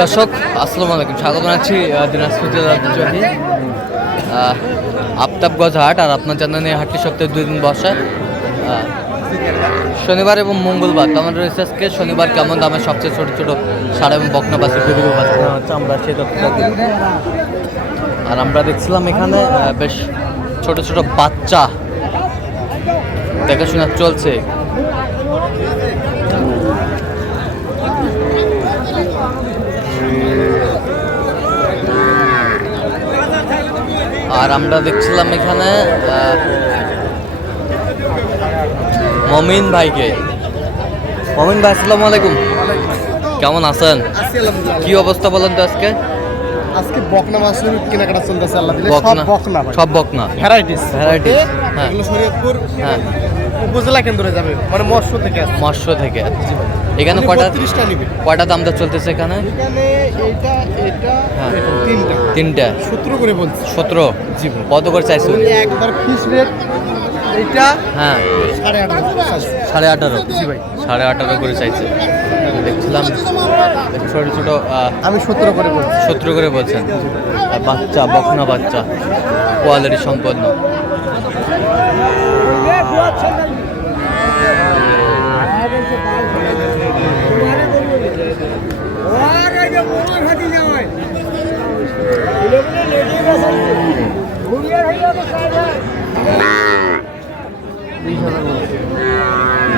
দর্শক আসসালামু আলাইকুম। স্বাগত জানাচ্ছি দিনাজপুর জেলার আফতাবগঞ্জ হাট আর আপনার জানেন এই হাটটি সপ্তাহে দুই দিন বসে। শনিবার এবং মঙ্গলবার তেমন রয়েছে আজকে শনিবার কেমন দামে সবচেয়ে ছোটো ছোটো সার এবং বকনা বাসের বিভিন্ন বাচ্চা হচ্ছে আমরা সেই আর আমরা দেখছিলাম এখানে বেশ ছোট ছোট বাচ্চা দেখাশোনা চলছে। আর আমরা দেখছিলাম এখানে মমিন ভাইকে। মমিন ভাই আসসালামু আলাইকুম। কেমন আছেন? কি অবস্থা বলেন তো আজকে? আজকে বকনা মাছের কেনাকাটা চলতেছে আল্লাহ দিলে। সব বকনা। সব বকনা। ভ্যারাইটিস Varieties, হ্যাঁ। শরীয়তপুর হ্যাঁ। উপজেলা কেন্দ্রে যাবে মানে মৎস্য থেকে মৎস্য থেকে এখানে কটা বত্রিশটা নিবে। কয়টা দাম দর চলতেছে এখানে? হ্যাঁ। তিনটা। সতেরো করে বলছি। সতেরো? কত করে চাইছো একবার ফিস রেট এইটা হ্যাঁ। সাড়ে আঠারো সাড়ে আঠারো? করে চাইছে। দেখছিলাম ছোট ছোট আমি সতেরো করে বলছি। সতেরো করে বলছেন। বাচ্চা বকনা বাচ্চা কোয়ালিটি সম্পন্ন।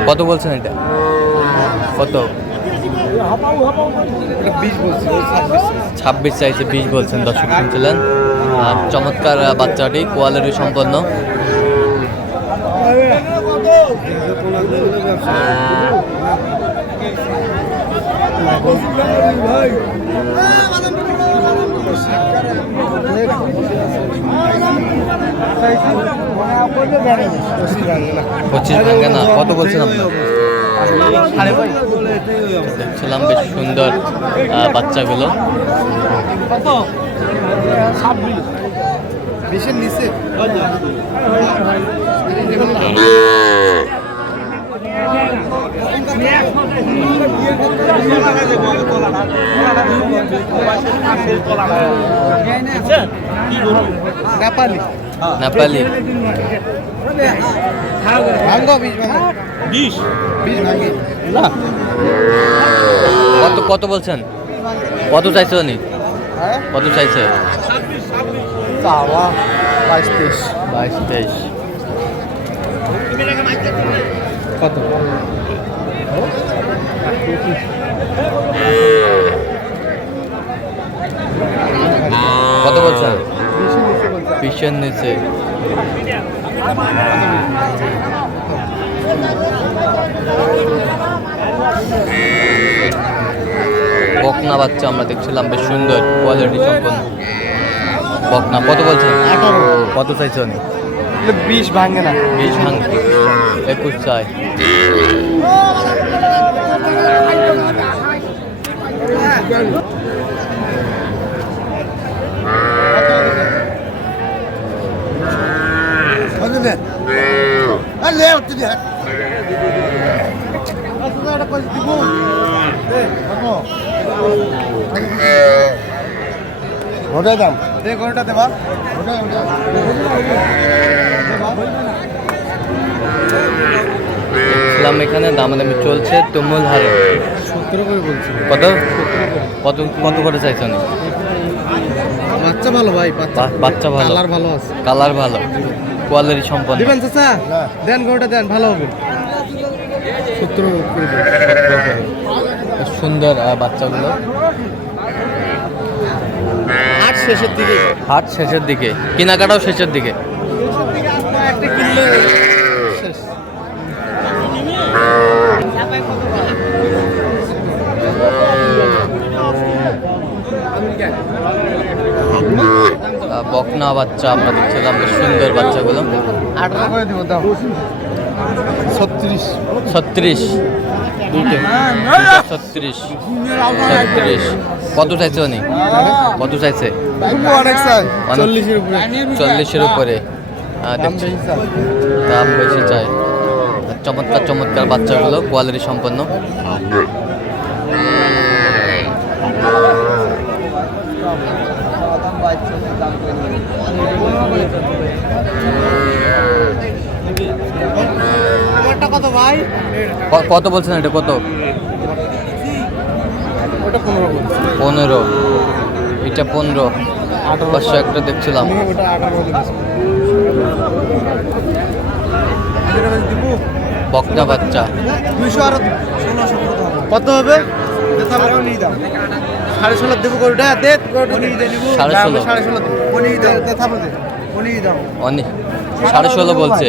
কত বলছেন এটা? কত? ছাব্বিশ চাইছে, বিশ বলছেন দর্শক শুনছিলেন। আর চমৎকার বাচ্চাটি, কোয়ালিটি সম্পন্ন। পঁচিশ ভাঙে না কত বলছেন দেখছিলাম বেশ সুন্দর বাচ্চাগুলো। বিশের নিচে। নেপালি। কত কত বলছেন? কত চাইছে উনি? কত চাইছে? বাইশ তেইশ বাইশ তেইশ। কত? বলছেন বিশের নিচে। বকনা বাচ্চা আমরা দেখছিলাম বেশ সুন্দর কোয়ালিটি সম্পন্ন। বকনা কত বলছেন আঠারো কত চাইছেন বিশ ভাঙ্গে না। বিশ ভাঙ। একুশ চাই। ওটাই দাম দে কোনটা দেবা দেখছিলাম এখানে দামাদামি চলছে তুমুল হারে। সতেরো করে বলছি। কত? কত কত করে চাইছে উনি বাচ্চা ভালো ভাই বাচ্চা। বাচ্চা ভালো। কালার ভালো আছে। কালার ভালো। কোয়ালিটি সম্পন্ন। দিবেন চাচা? দেন গোটা দেন ভালো হবে। সতেরো সুন্দর বাচ্চাগুলো। আট শেষের দিকে। হাট শেষের দিকে। কেনাকাটাও শেষের দিকে। বকনা বাচ্চা আমরা দেখছিলাম সুন্দর বাচ্চাগুলো। আঠারো করে দিব দাম ছত্রিশ। ছত্রিশ। দুইটা। ছত্রিশ। ছত্রিশ। কত চাইছে উনি? কত চাইছে? অনেক স্যার অনেক। চল্লিশের উপরে। দাম বেশি চাই। চমৎকার চমৎকার বাচ্চাগুলো কোয়ালিটি সম্পন্ন। কত বলছেন এটা? কত? পনেরো এটা পনেরো। পাঁচশো একটা দেখছিলাম। বকটা বাচ্চা। দুইশো আরও কত হবে? সাড়ে ষোলো দেবো গরুটা সাড়ে ষোলো। সাড়ে ষোলো অনেক সাড়ে ষোলো বলছে।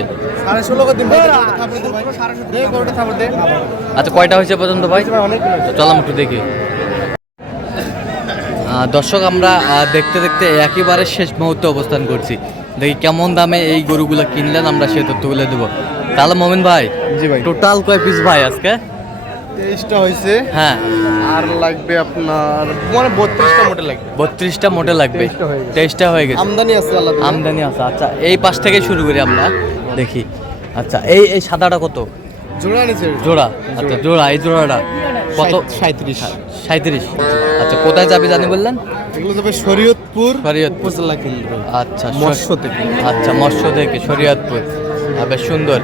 আচ্ছা কয়টা হয়েছে পর্যন্ত ভাই? চলাম একটু দেখি। দর্শক আমরা দেখতে দেখতে একেবারে শেষ মুহূর্তে অবস্থান করছি। দেখি কেমন দামে এই গরুগুলো কিনলেন আমরা সে তুলে দেবো। তাহলে মোমিন ভাই জি ভাই। টোটাল কয় পিস ভাই আজকে? তেইশটা হয়েছে। হ্যাঁ। আর লাগবে আপনার মানে বত্রিশটা মোটে লাগবে। বত্রিশটা মোটে লাগবে। 23টা হয়ে গেছে। তেইশটা হয়ে গেছে। আমদানি আছে আল্লাহ আমদানি আছে। আচ্ছা এই পাশ থেকে শুরু করি আমরা। দেখি। আচ্ছা এই এই সাদাটা কত? জোড়া নিছে জোড়া। আচ্ছা জোড়া এই জোড়াটা কত? সাঁত্রিশ সাঁত্রিশ আচ্ছা কোথায় যাবি জানি বললেন? এগুলো যাবে শরীয়তপুর শরীয়তপুর। উপজেলা কেন্দ্র। আচ্ছা মৎস্য থেকে। আচ্ছা মৎস্য থেকে শরীয়তপুর। বেশ সুন্দর।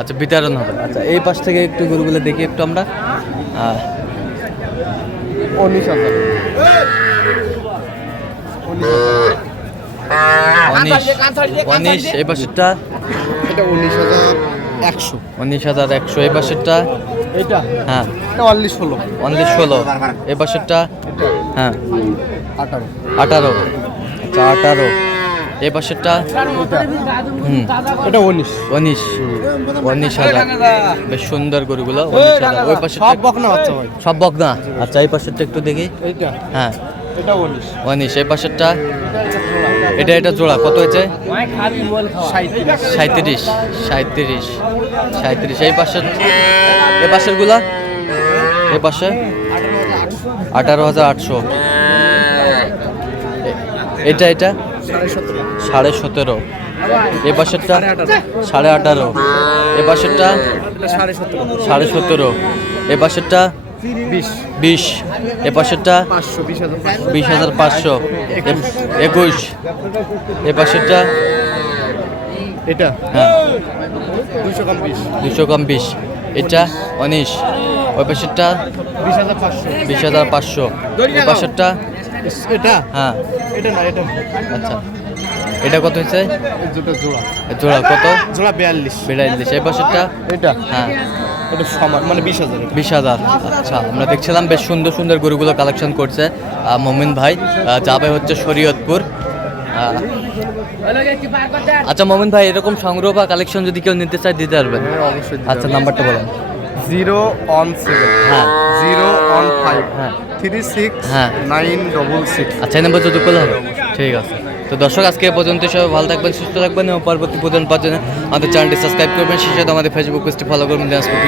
আচ্ছা বিতরণ হবে। আচ্ছা এই পাশ থেকে একটু গরুগুলো দেখি একটু আমরা। উনিশ হাজার উনিশ উনিশ এই পাশেরটা? এটা উনিশ হাজার একশো। উনিশ হাজার একশো এই পাশেরটা? এটা? হ্যাঁ। ষোলো। উনিশ ষোলো এই পাশেরটা? হ্যাঁ। আঠারো। আঠারো। আচ্ছা আঠারো। এই পাশেরটা? হুম। এটা উনিশ। উনিশ। উনিশ হাজার। বেশ সুন্দর গরুগুলো উনিশ হাজার। ওই পাশে সব বকনা বাচ্চা ভাই। সব বক না আচ্ছা এই পাশেরটা একটু দেখি। হ্যাঁ। এটা উনিশ। উনিশ এই পাশেরটা? এটা এটা জোড়া কত হয়েছে? সাঁত্রিশ সাঁত্রিশ সাঁত্রিশ এই পাশের এই পাশেরগুলা এই পাশে? আঠারো হাজার আটশো। এটা এটা? সাড়ে সতেরো। সতেরো পাশেরটা সাড়ে আঠারো। এ পাশেরটা সাড়ে সতেরো। এ পাশেরটা বিশ। এ পাশেরটা বিশ হাজার পাঁচশো। একুশ। এ পাশেরটা এটা? হ্যাঁ। দুশো কম বিশ। দুশো কম বিশ। এটা উনিশ। ওই পাশেরটা বিশ হাজার পাঁচশো। বিশ হাজার পাঁচশো। এই পাশেরটা এটা? হ্যাঁ। এটা না এটা। আচ্ছা। এটা কত হয়েছে? দুটো জোড়া। জোড়া কত? জোড়া বিয়াল্লিশ। বিরাল্লিশ এই পাশেরটা? এটা। হ্যাঁ। এটা সমান মানে বিশ হাজার বিশ হাজার। আচ্ছা আমরা দেখছিলাম বেশ সুন্দর সুন্দর গরুগুলো কালেকশন করছে মমিন ভাই। যাবে হচ্ছে শরীয়তপুর। আচ্ছা মমিন ভাই এরকম সংগ্রহ বা কালেকশন যদি কেউ নিতে চায় দিতে পারবেন? হ্যাঁ, অবশ্যই আচ্ছা নাম্বারটা বলেন। Zero one seven. হ্যাঁ। Zero one five. হ্যাঁ। থ্রি সিক্স হ্যাঁ। Nine double six. আচ্ছা এই নাম্বার যোগাযোগ করলে হবে। ঠিক আছে। তো দর্শক, আজকে পর্যন্ত সবাই ভালো থাকবেন, সুস্থ থাকবেন এবং পরবর্তী প্রদান পাওয়ার জন্য আমাদের চ্যানেলটি সাবস্ক্রাইব করবেন। সেই সাথে আমাদের ফেসবুক পেজটি ফলো করবেন, দিনাজপুর